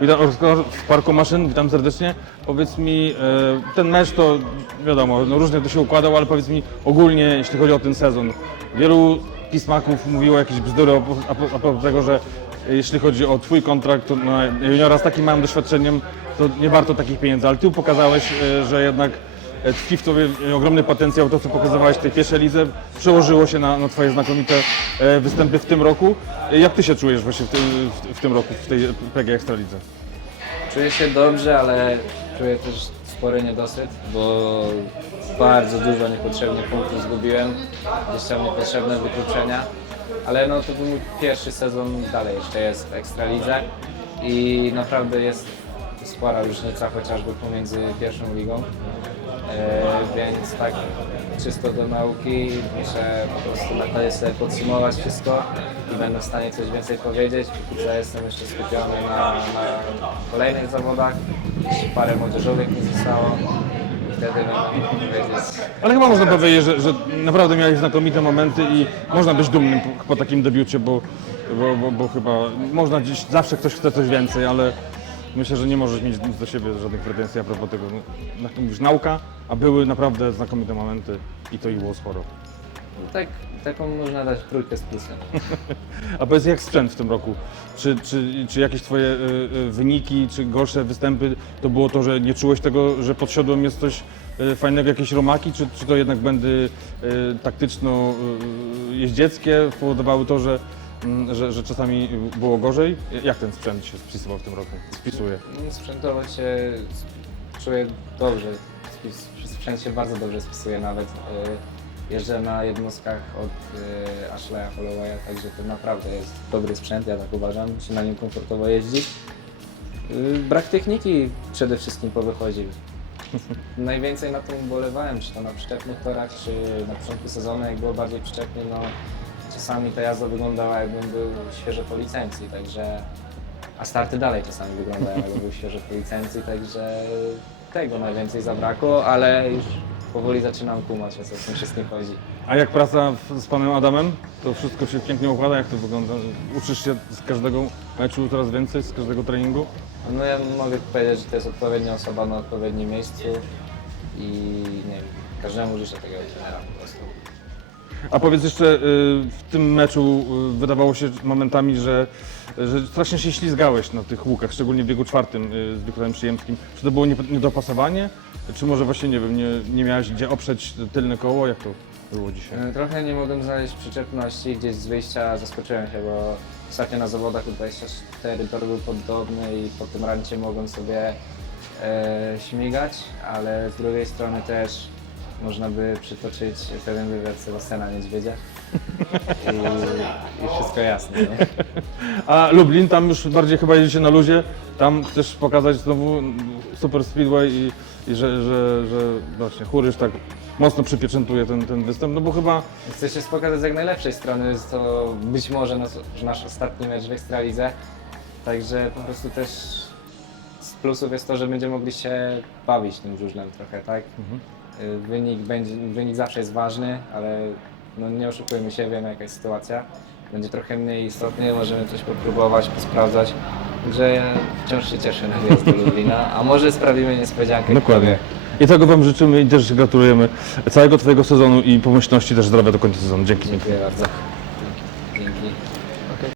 Witam w Parku Maszyn, witam serdecznie. Powiedz mi, e, ten mecz to wiadomo, no różnie to się układał, ale powiedz mi ogólnie, jeśli chodzi o ten sezon. Wielu pismaków mówiło jakieś bzdury a propos- tego, że jeśli chodzi o Twój kontrakt to na juniora z takim małym doświadczeniem, to nie warto takich pieniędzy, ale Ty pokazałeś, e, że jednak tkwi w Tobie ogromny potencjał. To, co pokazywałeś w tej pierwszej lidze, przełożyło się na, na Twoje znakomite e, występy w tym roku. E, Jak Ty się czujesz właśnie w, tym- w, w tym roku, w tej PG Ekstralidze? Czuję się dobrze, ale czuję też spory niedosyt, bo bardzo dużo niepotrzebnych punktów zgubiłem, gdzieś tam niepotrzebne wykluczenia, ale no to był mój pierwszy sezon, dalej jeszcze jest w Ekstralidze i naprawdę jest spora różnica chociażby pomiędzy pierwszą ligą, e, więc tak czysto do nauki muszę po prostu na koniec sobie podsumować wszystko i będę w stanie coś więcej powiedzieć. Co jestem jeszcze skupiony na, na kolejnych zawodach, jeszcze parę młodzieżowych mi zostało i wtedy będę Ale chyba można powiedzieć, że, że naprawdę miałeś znakomite momenty i można być dumnym po, po takim debiucie, bo, bo, bo, bo chyba można dziś, zawsze ktoś chce coś więcej, ale myślę, że nie możesz mieć do siebie żadnych pretensji a propos tego. No, mówisz, nauka, a były naprawdę znakomite momenty i to ich było sporo. tak, taką można dać trójkę z plusem. A powiedz, jak sprzęt w tym roku? Czy, czy, czy jakieś twoje y, y, wyniki, czy gorsze występy, to było to, że nie czułeś tego, że pod siodłem jest coś y, fajnego, jakieś romaki, czy, czy to jednak będy y, taktyczno-jeździeckie powodowały to, że, że, że czasami było gorzej? Jak ten sprzęt się spisywał w tym roku? Spisuje. No, Sprzętowo się czuję dobrze. Spis- Sprzęt się bardzo dobrze spisuje nawet. Y, Jeżdżę na jednostkach od y, Ashleya Hollowaya, także to naprawdę jest dobry sprzęt, ja tak uważam, się na nim komfortowo jeździ. Y, Brak techniki przede wszystkim powychodził. Najwięcej na tym ubolewałem, czy to na przyczepnych torach, czy na początku sezonu, jak było bardziej przyczepnie, no czasami ta jazda wyglądała jakbym był świeżo po licencji, także a starty dalej czasami wyglądają, jakby był świeżo po licencji, także tego najwięcej zabrakło, ale już powoli zaczynam kumać, o co w tym wszystkim chodzi. A jak praca w- z panem Adamem? To wszystko się pięknie układa? Jak to wygląda? Uczysz się z każdego meczu coraz więcej, z każdego treningu? No ja mogę powiedzieć, że to jest odpowiednia osoba na odpowiednim miejscu i nie wiem, każdemu życzę takiego trenera po prostu. A powiedz jeszcze, y, w tym meczu y, wydawało się momentami, że, że strasznie się ślizgałeś na tych łukach, szczególnie w biegu czwartym y, z Wiktorem Przyjemskim. Czy to było nie- niedopasowanie? Czy może właśnie, nie wiem, nie, nie miałeś gdzie oprzeć tylne koło? Jak to było dzisiaj? E, Trochę nie mogłem znaleźć przyczepności, gdzieś z wyjścia zaskoczyłem się, bo ostatnio na zawodach U24 tor był podobny i po tym rancie mogłem sobie e, śmigać, ale z drugiej strony też można by przytoczyć pewien wywiad Sebastiana Niedźwiedzia i, i wszystko jasne. Nie? A Lublin, tam już bardziej chyba jedziecie na luzie, tam chcesz pokazać znowu super speedway i, i że, że, że właśnie Churysz tak mocno przypieczętuje ten, ten występ, no bo chyba Chcę się pokazać z jak najlepszej strony, to być może nas, nasz ostatni mecz w Ekstralidze, także po prostu też plusów jest to, że będziemy mogli się bawić tym żużlem trochę, tak? Y, Wynik, będzie, wynik zawsze jest ważny, ale no nie oszukujmy się, wiemy jaka jest sytuacja. Będzie trochę mniej istotny, możemy coś popróbować, posprawdzać. Także ja wciąż się cieszę na wjazd do Lublina, a może sprawimy niespodziankę. Dokładnie. I tego Wam życzymy i też gratulujemy całego Twojego sezonu i pomyślności też zdrowia do końca sezonu. Dzięki. Dziękuję bardzo.